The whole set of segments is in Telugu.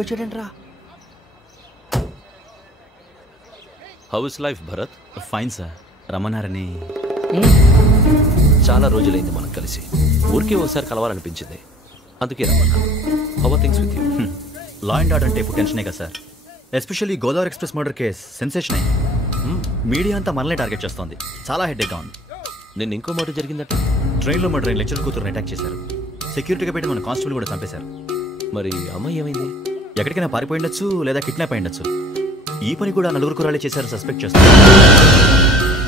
ఈడొచ్చాడంట్రా. How is life Bharat? Fine sir. రమ్మన్నారని. చాలా రోజులైంది మనం కలిసి. ఊరికే ఒకసారి కలవాలనిపించింది, అందుకే రమ్మన్నా. How are things with you? Law and order అంటే ఇప్పుడు టెన్షనే కదా సార్. Especially Godavari express murder case sensation అయింది. మీడియా అంతా మనల్ని టార్గెట్ చేస్తోంది. చాలా హెడ్ఏక్గా ఉంది. నేను ఇంకో మాట జరిగిందట. ట్రైన్లో మా ట్రైన్ లెక్చర్ కూతురుని అటాక్ చేశారు. సెక్యూరిటీగా పెట్టి మన కానిస్టేబుల్ కూడా చంపేశారు. మరి అమ్మాయి ఏమైంది? ఎక్కడికైనా పారిపోయిండొచ్చు, లేదా కిడ్నాప్ అయ్యిండొచ్చు. ఈ పని కూడా నలుగురు కుర్రాళ్ళే చేశారు సస్పెక్ట్ చేస్తారు.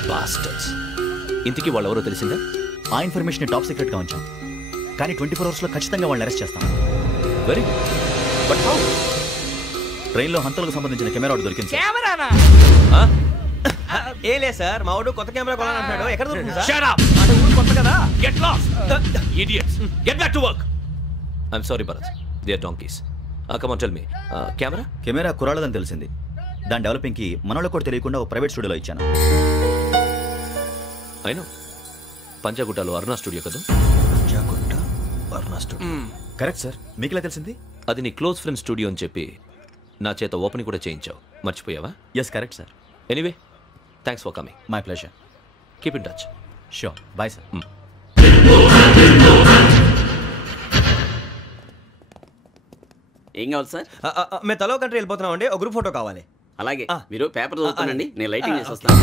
బాస్టర్స్. ఇంతకీ వాళ్ళు ఎవరో తెలిసిందా? ఆ ఇన్ఫర్మేషన్ టాప్ సీక్రెట్గా ఉంచాం, కానీ 24 అవర్స్లో ఖచ్చితంగా వాళ్ళని అరెస్ట్ చేస్తాం. Very but how? ట్రైన్లో హంతలకు సంబంధించిన కెమెరా ఒకటి దొరికింది. కెమెరానా? ఏ లేదు సార్, మా వాడు కొత్త కెమెరా కొనాలంటున్నాడు. ఎక్కడ దొరుకుతుంది సార్? Shut up! అంటే ఊరు కొత్త కదా. Get lost! Idiots! Get back to work! I'm sorry, Bharat. They are donkeys. Come on, tell me. Camera కుర్రాళ్ళదని తెలిసింది. దాని డెవలపింగ్కి మనోళ్ళకు కూడా తెలియకుండా ఒక ప్రైవేట్ స్టూడియోలో ఇచ్చాను. అయినా పంజాగుట్టలో అరుణా స్టూడియో కదా? Panjagutta Aruna studio. Correct sir. మీకు ఎలా తెలిసింది? అది నీ క్లోజ్ ఫ్రెండ్ స్టూడియో అని చెప్పి నా చేత ఓపెన్ కూడా చేయించావు. మర్చిపోయావా? Yes correct sir. Anyway, thanks for coming. My pleasure. Keep in touch. Sure. Bye sir. ఏం కావాలి సార్? మేము తలో కంట్రీ వెళ్ళిపోతున్నాం అండి. ఒక గ్రూప్ ఫోటో కావాలి. అలాగే, మీరు పేపర్ చదువుతానండి, నేను లైటింగ్ చేసి వస్తాను.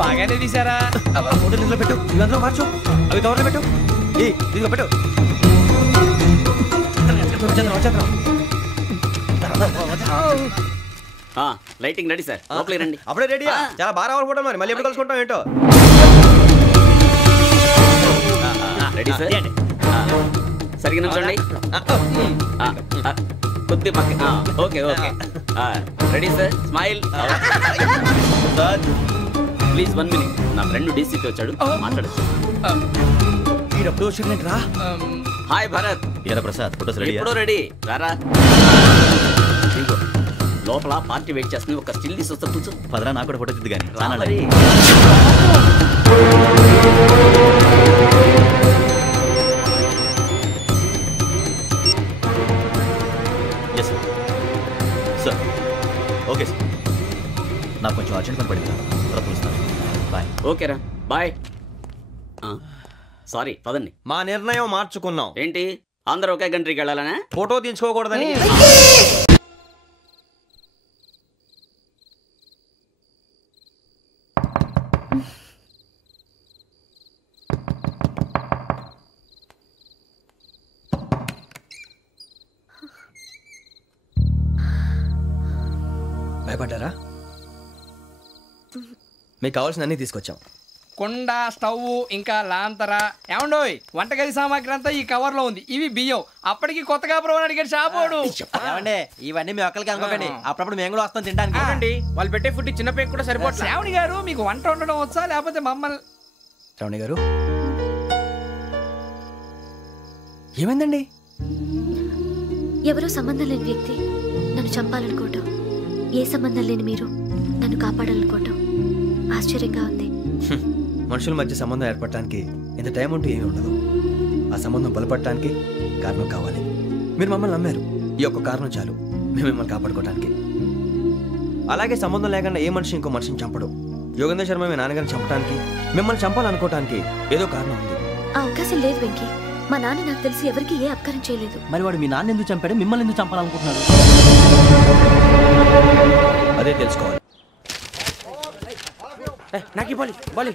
బాగానే తీసారా? ఫోటో ఇందులో పెట్టు, ఇవందులో మార్చు, అవి కవర్లో పెట్టు, దీనిలో పెట్టు. లైటింగ్ రెడీ సార్, లోపలికి రండి. అప్పుడే రెడీయా? చాలా బాగా రావాలి ఫోటో. మరి మళ్ళీ ఎప్పుడు కలుసుకుంటాం ఏంటో. Ready sir. సరిగ్గా నుంచోండి. కొద్ది పక్క. Okay okay. Ready sir. Smile. Please 1 minute. నా ఫ్రెండ్ డీసీపీ వచ్చాడు, మాట్లాడచ్చు. ఈడప్పుడు వచ్చిందంటరా. హాయ్ భరత్. ఏరా ప్రసాద్, ఫోటోస్ రెడీ? ఎప్పుడో రెడీ. రారా. లోపల పార్టీ వెయిట్ చేస్తుంది, ఒక స్టిల్ తీసి వస్తా. కూర్చో. పదరా, నాకు కూడా ఫోటో తిద్దు కానీ. Yes sir. Okay sir. నాకు కొంచెం అర్జెంట్ పని పడింది, తర్వాత పిలుస్తాను. బాయ్. ఓకేరా, బాయ్. సారీ, పదండి. మా నిర్ణయం మార్చుకున్నాం. ఏంటి, అందరూ ఒకే కంట్రీకి వెళ్ళాలనే? ఫోటో తీసుకోకూడదని. భయపడ్డారా? మీకు కావాల్సిన అన్ని తీసుకొచ్చాం. కుండ, స్టవ్, ఇంకా లాంతర. ఏమండోయ్, వంటగది సామాగ్రి అంతా ఈ కవర్ లో ఉంది. ఇవి బియ్యం. అప్పటికి కొత్తగా బ్రో అడిగాడు షాపోడు. ఏమండి, ఇవన్నీ మీ ఒక్కరికి అనుకోకండి, అప్పుడప్పుడు మేము కూడా వస్తాం తినడానికి. చూడండి, వాళ్ళు పెట్టే ఫుడ్ చిన్న పేరు కూడా సరిపోతుంది. శ్రావణి గారు, మీకు వంట వండడం వచ్చా, లేకపోతే మమ్మల్ని? శ్రావణి గారు, ఏమైందండి? ఎవరో సంబంధం లేని వ్యక్తి నన్ను చంపాలనుకోవటం, ఏ సంబంధం లేని మీరు నన్ను కాపాడాలనుకోవటం ఆశ్చర్యంగా ఉంది. మనుషుల మధ్య సంబంధం ఏర్పడటానికి ఇంత టైం ఉంటూ ఏమీ ఉండదు. ఆ సంబంధం బలపడటానికి కారణం కావాలి. మీరు మమ్మల్ని నమ్మారు, ఈ ఒక్క కారణం చాలు మేము మిమ్మల్ని కాపాడుకోవటానికి. అలాగే సంబంధం లేకుండా ఏ మనిషి ఇంకో మనిషిని చంపడు. యోగేంద్ర శర్మ మీ నాన్నగారిని చంపడానికి, మిమ్మల్ని చంపాలనుకోవటానికి ఏదో కారణం ఉంది. ఆ అవకాశం లేదు వెంకీ. మా నాన్న నాకు తెలిసి ఎవరికి ఏ అపకారం చేయలేదు. మరి వాడు మీ నాన్న ఎందుకు చంపాడు, మిమ్మల్ని ఎందుకు చంపాలనుకుంటున్నాడు? అదే తెలుసుకోవాలి. నాకు బాలి బాలి.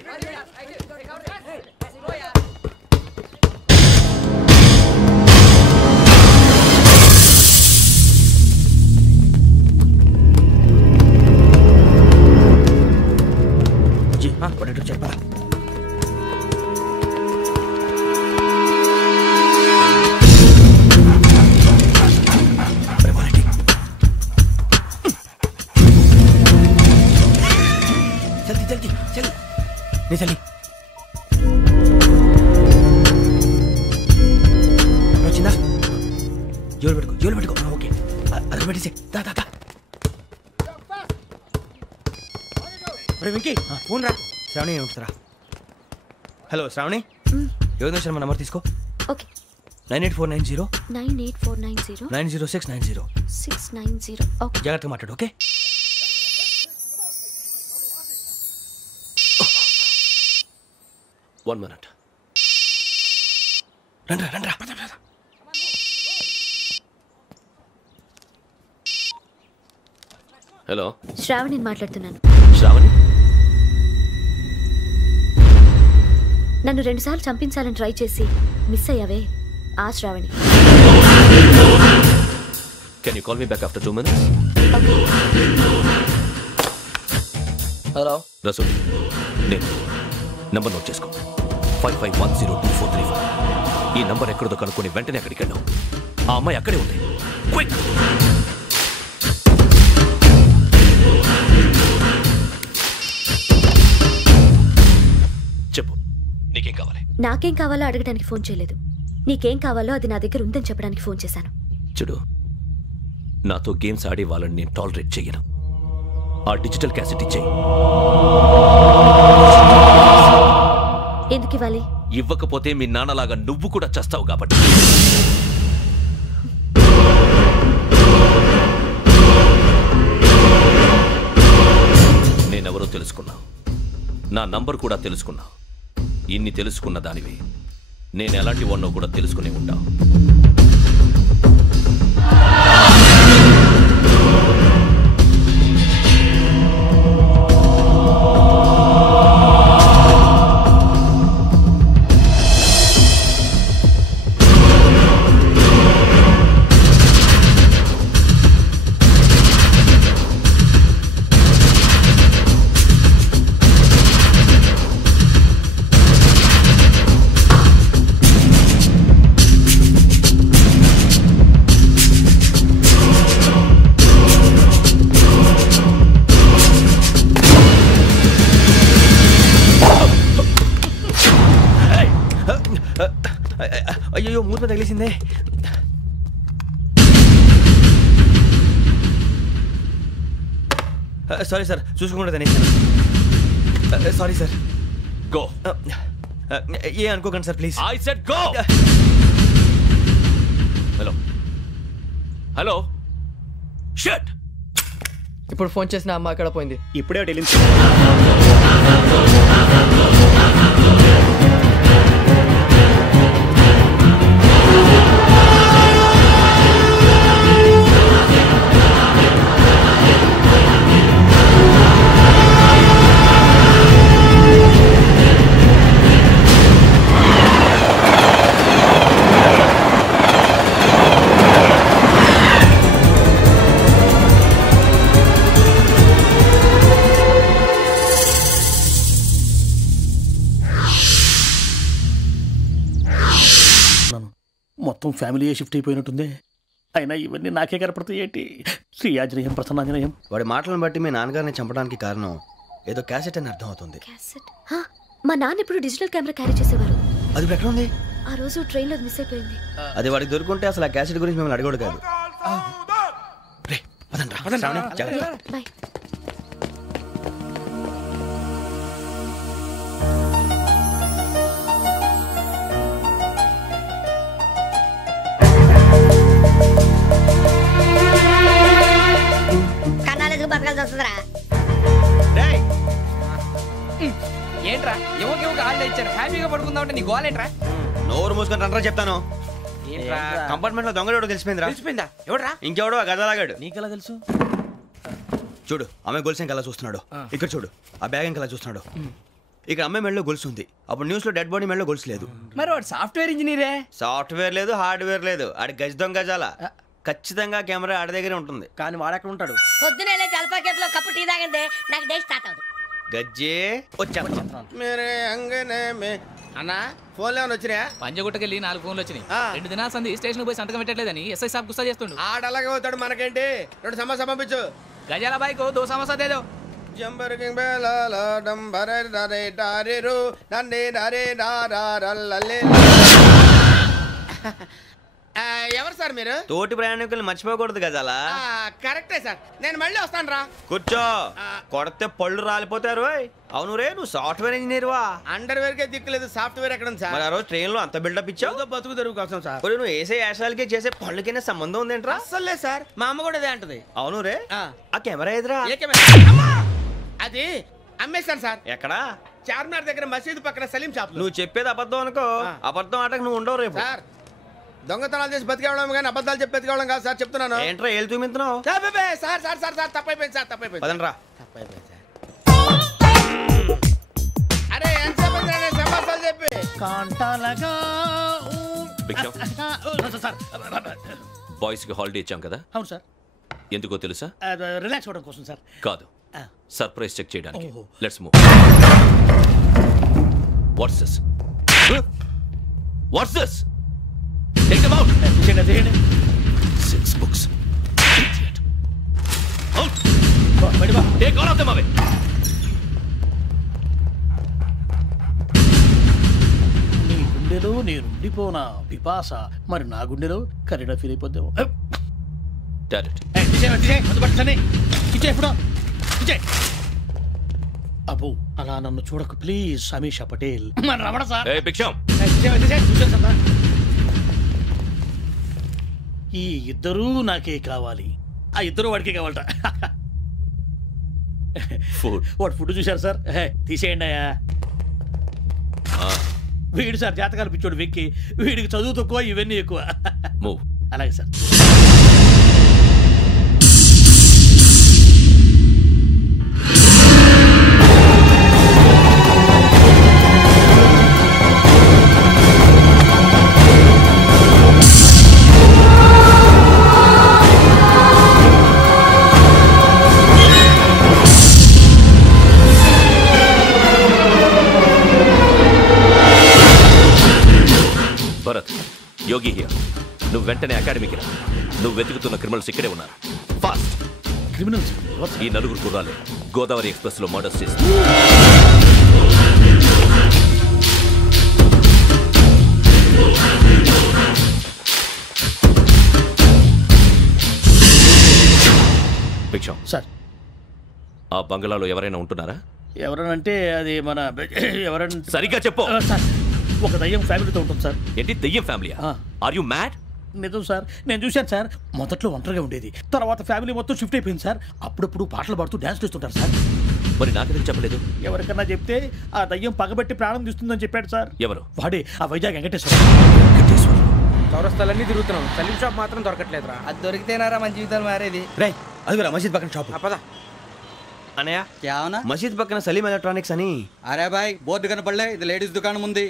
చెప్పరా? नहीं चली అది పెట్టేసి దా దా దా. ఫోన్ రా. శ్రావణి ఏముంటుందిరా? హలో శ్రావణి, యోగేంద్ర శర్మ నంబర్ తీసుకో. ఓకే. 98490 98490 90690. 690. ఓకే. జాగ్రత్తగా మాట్లాడు. ఓకే. One minute. రండ్రా రండ్రా. హలో శ్రావణి మాట్లాడుతున్నాను. శ్రావణి, నన్ను 2 సార్లు చంపించాలని ట్రై చేసి మిస్ అయ్యావే, ఆ Shravani. can you call me back after 2 minutes? హలో రసూల్, నేను నంబర్ నోట్ చేసుకో. 55102435. ఈ నంబర్ ఎక్కడదో కనుక్కొని వెంటనే అక్కడికి వెళ్ళాం. ఆ అమ్మాయి అక్కడే ఉంది. క్విక్. చెప్పు, నీకేం కావాలి? నాకేం కావాలో అడగడానికి ఫోన్ చేయలేదు. నీకేం కావాలో అది నా దగ్గర ఉందని చెప్పడానికి ఫోన్ చేశాను. చూడు, నాతో గేమ్స్ ఆడే వాళ్ళని నేను టాలరేట్ చెయ్యను. ఆ డిజిటల్ క్యాసెట్ ఇచ్చేయి. ఎందుకు ఇవ్వాలి? ఇవ్వకపోతే మీ నాన్నలాగా నువ్వు కూడా చస్తావు కాబట్టి. నేనెవరో తెలుసుకున్నా, నా నంబర్ కూడా తెలుసుకున్నా. ఇన్ని తెలుసుకున్న దానివి నేను ఎలాంటి వాడినో కూడా తెలుసుకునే ఉంటావు. అయ్యో మూత తగిలేసిందే. సారీ సార్, చూసుకోకుండా తినేసాను. Sorry sir. గో. ఏ అనుకోకండి sir please. I said go. Hello hello. Shut. ఇప్పుడు ఫోన్ చేసిన అమ్మ అక్కడ పోయింది. ఇప్పుడే వెళ్ళింది. మొత్తం ఫ్యామిలీ షిఫ్ట్ అయిపోయినట్టుంది. అయినా ఇవన్నీ నాకే కనపడతాయి ఏంటి? శ్రీ ఆంజనేయం ప్రసన్నాంజనేయం. వాడి మాటలను బట్టి మీ నాన్నగారిని చంపడానికి కారణం ఏదో క్యాసెట్ అని అర్థం అవుతుంది. క్యాసెట్? మా నాన్న ఇప్పుడు డిజిటల్ కెమెరా క్యారీ చేసేవారు. అది ఇప్పుడు ఎక్కడ ఉంది? ఆ రోజు ట్రైన్లో మిస్ అయిపోయింది. అది వాడికి దొరుకుంటే అసలు ఆ క్యాసెట్ గురించి మిమ్మల్ని అడగడు కాదు. రే, పదండ్రా. శ్రావణి, జాగ్రత్త. బాయ్. ఏంట్రా యువకి ఆళ్ళు ఇచ్చారు, హ్యాపీగా పడుకుందామంటే నీ గోలేంట్రా? నోరు మూసుకొని రండ్రా చెప్తాను. ఏంట్రా కంపార్ట్మెంట్ లో దొంగడు తెలిసిపోయిందిరా. తెలిసిపోయిందా? ఎవడ్రా? ఇంకెవడో ఆ గదలాగాడు. నీకెలా తెలుసు? చూడు, అమ్మాయి గొలుసు ఇంకలా చూస్తున్నాడు. ఇక్కడ చూడు, ఆ బ్యాగ్ ఇంకలా చూస్తున్నాడు. ఇక్కడ అమ్మాయి మెడలో గొలుసు ఉంది. అప్పుడు న్యూస్ లో డెడ్ బాడీ మెడలో గొలుసు లేదు. మరి వాడు సాఫ్ట్వేర్ ఇంజనీరే. సాఫ్ట్వేర్ లేదు, హార్డ్వేర్ లేదు. ఆడి గజ దొంగ గజాల. ఖచ్చితంగా కెమెరా ఆడి దగ్గరే ఉంటుంది. కానీ వాడెక్కడ ఉంటాడు? పొద్దునే జలపా కేఫ్లో కప్పు టీ తాగిందే నాకు డే స్టార్ట్ అవుతుంది. గజ్జే వచ్చా. అన్నా ఫోన్లో వచ్చినాయా? పంజగుట్టకెళ్ళి 4 ఫోన్లు వచ్చినాయి. 2 దినాల సంది స్టేషన్ పోయి సంతకం పెట్టలేదని ఎస్ఐ సాబ్ గుస్తా చేస్తుండు. ఆడలాగే పోతాడు, మనకేంటి? 2 సమస్య పంపించు. గజాల బైక్ 2 సమస్య దేదో. జంబరకింగ్ బేలాల డంబరే నరే డారిరు నన్నే నరే నారారల్లలే. ఎవరు సార్ మీరు? తోటి ప్రయాణికుల్ని మర్చిపోకూడదు గజాలా. కరెక్టే సార్, నేను మళ్ళీ వస్తాను రా. కూర్చో, కొడితే పళ్ళు రాలిపోతారు. అవును రే, నువ్వు సాఫ్ట్వేర్ ఇంజనీర్ వా? అండర్వేర్ కే దిక్కులేదు, సాఫ్ట్వేర్ ఎక్కడ సార్? మరి ఆ రోజు ట్రైన్ లో అంత బిల్డప్ ఇచ్చావు. బతుకు తెరుగు కోసం సార్. నువ్వు వేసే యాశాలకి చేసే పళ్ళకైనా సంబంధం ఉందేంట్రా? అస్సలే సార్, మా అమ్మ కూడా అదే అంటది. అవును రే, ఆ కెమెరా ఎదురా? అది అమ్మేశాను సార్. ఎక్కడా? చార్మినార్ దగ్గర మసీదు పక్కన సలీం షాప్. నువ్వు చెప్పేది అబద్ధం అనుకో, అబద్ధం ఆటకు నువ్వు ఉండవు రేపు. సార్, దొంగతనాలు చేసి బతికేవడం కానీ అబద్ధాలు చెప్పి బతికేవడం కాదు సార్, చెప్తున్నాను. ఏంట్రా ఏళ్ళు చూపించున్నావు? సార్ సార్ సార్ సార్ తప్పైపోయింది సార్, తప్పైపోయింది. పదండ్రా. తప్పైపోయింది సార్. అరే ఎంతసేపు సమాసాలు చెప్పి కాంటాలగా సార్. బాయ్స్ కి హాలిడే ఇచ్చాం కదా? అవును సార్. ఎందుకో తెలుసా? రిలాక్స్ అవ్వడం కోసం సార్. కాదు, సర్ప్రైజ్ చెక్ చేయడానికి. ఓహో. Let's move. What's this? What's this? Take them out. Six books. Idiot. Out. Take all of them away. నీ గుండెలో నేనుండిపోనా పిపాస, మరి నా గుండెలో కరీడా ఫీల్ అయిపోద్దాము. అబ్బో, అలా నన్ను చూడకు ప్లీజ్. సమీషా పటేల్. ఈ ఇద్దరూ నాకే కావాలి, ఆ ఇద్దరు వాడికే కావాలట. వాడు ఫుడ్ చూశారు సార్, తీసేయండి అయ్యా. వీడు సార్ జాతకాలు పిచ్చోడు వెక్కి, వీడికి చదువు తక్కువ, ఇవన్నీ ఎక్కువ. అలాగే సార్. Bharat, Yogi here. నువ్వు వెంటనే అకాడమీకి రా. నువ్వు వెతుకుతున్న క్రిమినల్స్ ఇక్కడే ఉన్నారు. ఫాస్ట్. క్రిమినల్స్? ఈ నలుగురు కుర్రాలు గోదావరి ఎక్స్ప్రెస్ లో మర్డర్స్ చేసి భిక్షం సార్, ఆ బంగ్లాలో ఎవరైనా ఉంటున్నారా? ఎవరనంటే అది మన ఎవరంటే సరిగ్గా చెప్పు సార్. ఒక దయ్యం ఫ్యామిలీతో ఉంటుంది సార్. ఏంటి దయ్యం ఫ్యామిలీ? Are you mad? నిజం సార్, నేను చూశాను సార్. మొదట్లో ఒంటరిగా ఉండేది, తర్వాత ఫ్యామిలీ మొత్తం షిఫ్ట్ అయిపోయింది సార్. అప్పుడప్పుడు పాటలు పాడుతూ డాన్స్ చేస్తుంటారు సార్. మరి నాకెందుకు చెప్పలేదు? ఎవరికన్నా చెప్తే ఆ దయ్యం పగబెట్టి ప్రాణం తీస్తుందని చెప్పాడు సార్. ఎవరు? వాడే, ఆ వైజాగ్ వెంకటేశ్వర. చౌరస్తాలన్నీ తిరుగుతున్నాం, సలీం షాప్ మాత్రం దొరకట్లేదురా. అది దొరికితేనారా మన జీవితాలు మారేది. రే, అదిగురా మసీద్ పక్కన షాప్. పద. అనయ్య, क्या होना? మసీద్ పక్కన సలీం ఎలక్ట్రానిక్స్ అని. అరే బాయ్, బోర్డు కనపడలే, ఇది లేడీస్ దుకాణం ఉంది.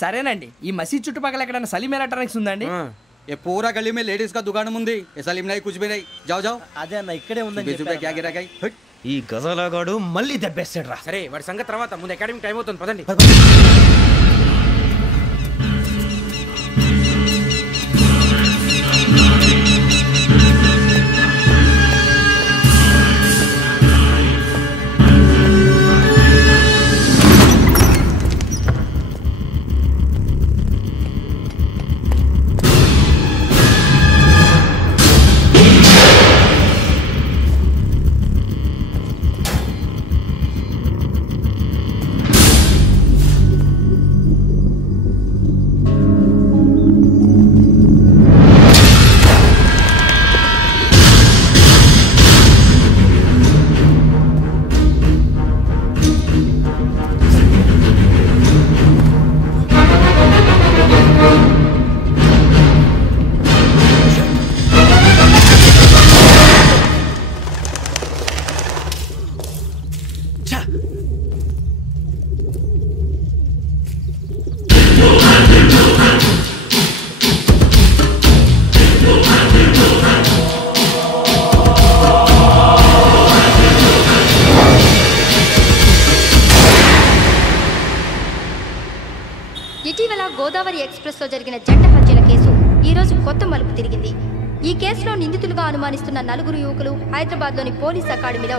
సరేనండి, ఈ మసీద్ చుట్టుపక్కల ఎక్కడైనా సలీం ఎలక్ట్రానిక్స్ ఉందండి? ये पूरा गली में लेडीज का दुकान मुंदी, ये सलीम नहीं कुछ भी नहीं. जाओ जाओ. అదే అన్న, ఇక్కడే ఉందని क्या गिरा गई? ఈ గజాలగాడు మళ్ళీ దెబ్బేస్తాడు రా. సరే, వాడి సంగతి తర్వాత, ముందు అకాడమిక్ టైం అవుతుంది, పదండి. ఇటీవల గోదావరి ఎక్స్ప్రెస్ లో జరిగిన జంట హత్యల కేసు ఈ రోజు కొత్త మలుపు తిరిగింది. ఈ కేసులో నిందితులుగా అనుమానిస్తున్న నలుగురు యువకులు హైదరాబాద్లోని పోలీస్ అకాడమీలో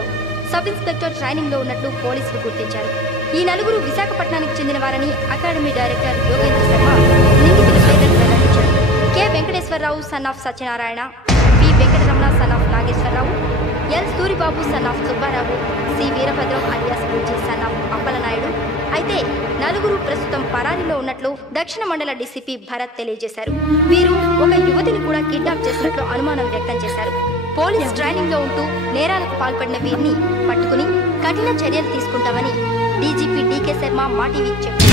సబ్ ఇన్స్పెక్టర్ ట్రైనింగ్ లో ఉన్నట్లు పోలీసులు గుర్తించారు. ఈ నలుగురు విశాఖపట్నానికి చెందిన వారని అకాడమీ డైరెక్టర్ యోగేంద్ర శర్మ నిందితుల పేర్లను వెల్లడించారు. K Venkateswara Nageswararao son of Satyanarayana, P Venkataramana son of Nageswararao, L Suribabu son of Subbarao, C Veerabhadram alias Bujji son of Appalanaidu. అయితే నలుగురు ప్రస్తుతం పరారీలో ఉన్నట్లు దక్షిణ మండల డీసీపీ భరత్ తెలియజేశారు. వీరు ఒక యువతిని కూడా కిడ్నాప్ చేసినట్లు అనుమానం వ్యక్తం చేశారు. పోలీస్ ట్రైనింగ్ లో ఉంటూ నేరాలకు పాల్పడిన వీరిని పట్టుకుని కఠిన చర్యలు తీసుకుంటామని డీజీపీ డీకే శర్మ మా టీవీకి చెప్పారు.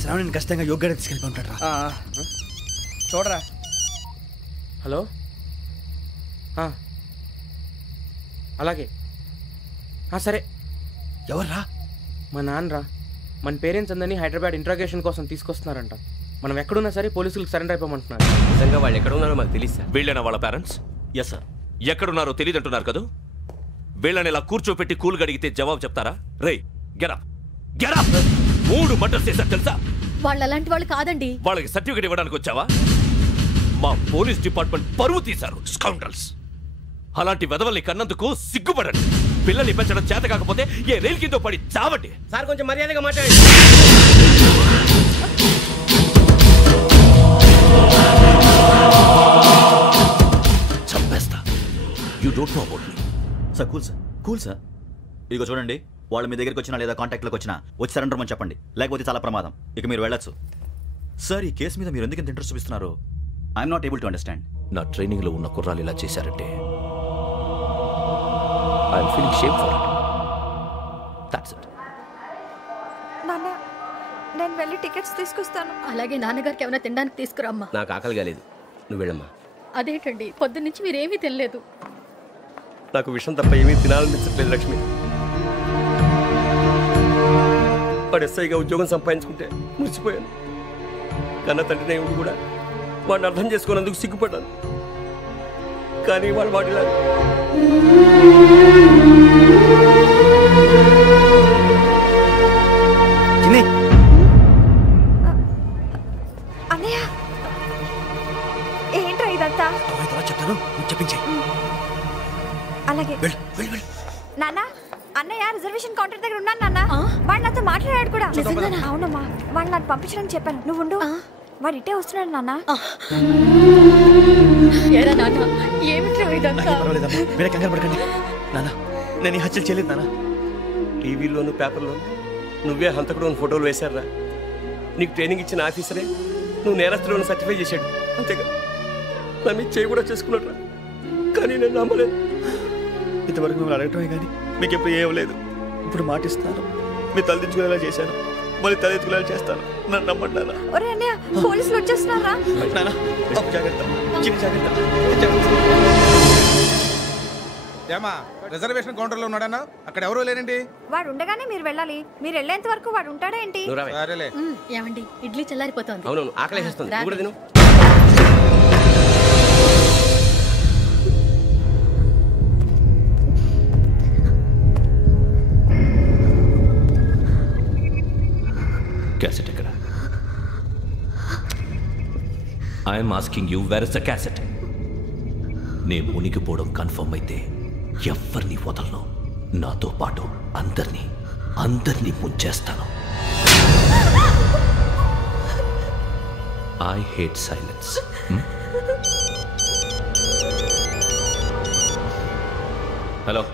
శ్రావణిని ఖచ్చితంగా యోగ్గా తీసుకెళ్ళి ఉంటాడు రా. చూడరా. హలో, అలాగే సరే. ఎవర్రా? మా నాన్నరా. మన పేరెంట్స్ అందరినీ హైదరాబాద్ ఇంట్రాగేషన్ కోసం తీసుకొస్తున్నారంట. మనం ఎక్కడున్నా సరే పోలీసులకు సరెండర్ అయిపోమంటున్నారు. నిజంగా వాళ్ళు ఎక్కడ ఉన్నారో మాకు తెలియదు సార్. వీళ్ళైనా వాళ్ళ పేరెంట్స్? Yes sir. ఎక్కడున్నారో తెలియదు అంటున్నారు కదా. వీళ్ళని ఇలా కూర్చోపెట్టి కూల్ గడిగితే జవాబు చెప్తారా? రేయ్ గెటప్ గెటప్. 3 మర్డర్స్ చేశారు తెలుసా? వాళ్ళు అలాంటి వాళ్ళు కాదండి. వాళ్ళకి సర్టిఫికేట్ ఇవ్వడానికి వచ్చావా? మా పోలీస్ డిపార్ట్మెంట్ పరువు తీశారు స్కౌండ్రల్స్. అలాంటి వెధవల్ని కన్నందుకు సిగ్గుపడండి. పిల్లల్ని పెంచడం చేత కాకపోతే ఏ రైలు కింద పడి చావండి. సార్ కొంచెం మర్యాదగా మాట్లాడండి. చంపేస్తా. You don't know about me. Sir cool sir, cool sir. ఇదిగో చూడండి, వాళ్ళు మీ దగ్గరికి వచ్చినా లేదా కాంటాక్ట్లోకి వచ్చినా వచ్చి సరెండర్ అని చెప్పండి, లేకపోతే చాలా ప్రమాదం. ఇక మీరు వెళ్ళొచ్చు. సార్, ఈ కేసు మీద మీరు ఎందుకు ఇంత ఇంట్రెస్ట్ చూపిస్తున్నారు? I'm not able to understand. నా ట్రైనింగ్లో ఉన్న కుర్రాలు ఇలా చేశారంటే I'm feeling shame for it. That's it. నాన్న, నేను వెళ్ళి టికెట్స్ తీసుకొస్తాను. అలాగే నాన్నగారికి ఏమైనా తినడానికి తీసుకురామ్మా. నాకు ఆకలి కాలేదు, నువ్వు వెళ్ళమ్మా. అదేంటండి, పొద్దున్నుంచి మీరేమీ తినలేదు. నాకు విషయం తప్ప ఏమీ తినాలనిపించట్లేదు లక్ష్మి. వాడు ఎస్ఐగా ఉద్యోగం సంపాదించుకుంటే మురిసిపోయాను. కన్న తండ్రినే ఉండి కూడా వాడిని అర్థం చేసుకున్నందుకు సిగ్గుపడ్డాను. కానీ వాడు వాడిలా అన్నయ్య, ఏంట్రా ఇదంతా? చెప్తాను, చెప్పించే. అలాగే నాన్న. అన్నయ్య రిజర్వేషన్ కౌంటర్ దగ్గర ఉన్నాను నాన్న. వాడు నాతో మాట్లాడాడు కూడా. అవునమ్మా, వాడు నాకు పంపించడానికి చెప్పాను. నువ్వు ఉండు, వాడు ఇట్టే వస్తున్నాడు నాన్న. మీరే కంగారు పడకండి నాన్న. నేను ఈ హత్యలు చేయలేదు నాన్న. టీవీలోను పేపర్లోను నువ్వే హంతకుడు ఫోటోలు వేశారా? నీకు ట్రైనింగ్ ఇచ్చిన ఆఫీసరే నువ్వు నేరస్తులను సర్టిఫై చేశాడు. అంతేగా నా మీద చేయి కూడా చేసుకున్నట్రా. కానీ నేను నమ్మలేదు. ఇంతవరకు మిమ్మల్ని అడగటమే కానీ మీకు ఎప్పుడు ఏమలేదు. ఇప్పుడు మాటిస్తాను, మీ తలదించుకునేలా చేశాను, మళ్ళీ తలెత్తుకునేలా చేస్తాను. నన్ను నమ్మండి నాన్న. ఒరే అన్నయ్య, పోలీసులు వచ్చేస్తున్నారా? నాన్న జాగ్రత్త, చిన్న జాగ్రత్త. ఏమా రిజర్వేషన్ కౌంటర్ లో ఉన్నాడన్నా? అక్కడ ఎవరూ లేనండి. వాడు ఉండగానే మీరు వెళ్ళాలి. మీరు వెళ్ళేంత వరకు వాడు ఉంటాడా ఏంటి? ఏమండి, ఇడ్లీ చల్లారిపోతుంది. అవును, ఆకలేస్తుంది. కూడా తిను. క్యాసెట్ ఎక్కడ? I'm asking you, where is the cassette? నేను మునిగిపోవడం కన్ఫర్మ్ అయితే ఎవరిని వదలను. నాతో పాటు అందరినీ ముంచేస్తాను. I hate silence. హలో.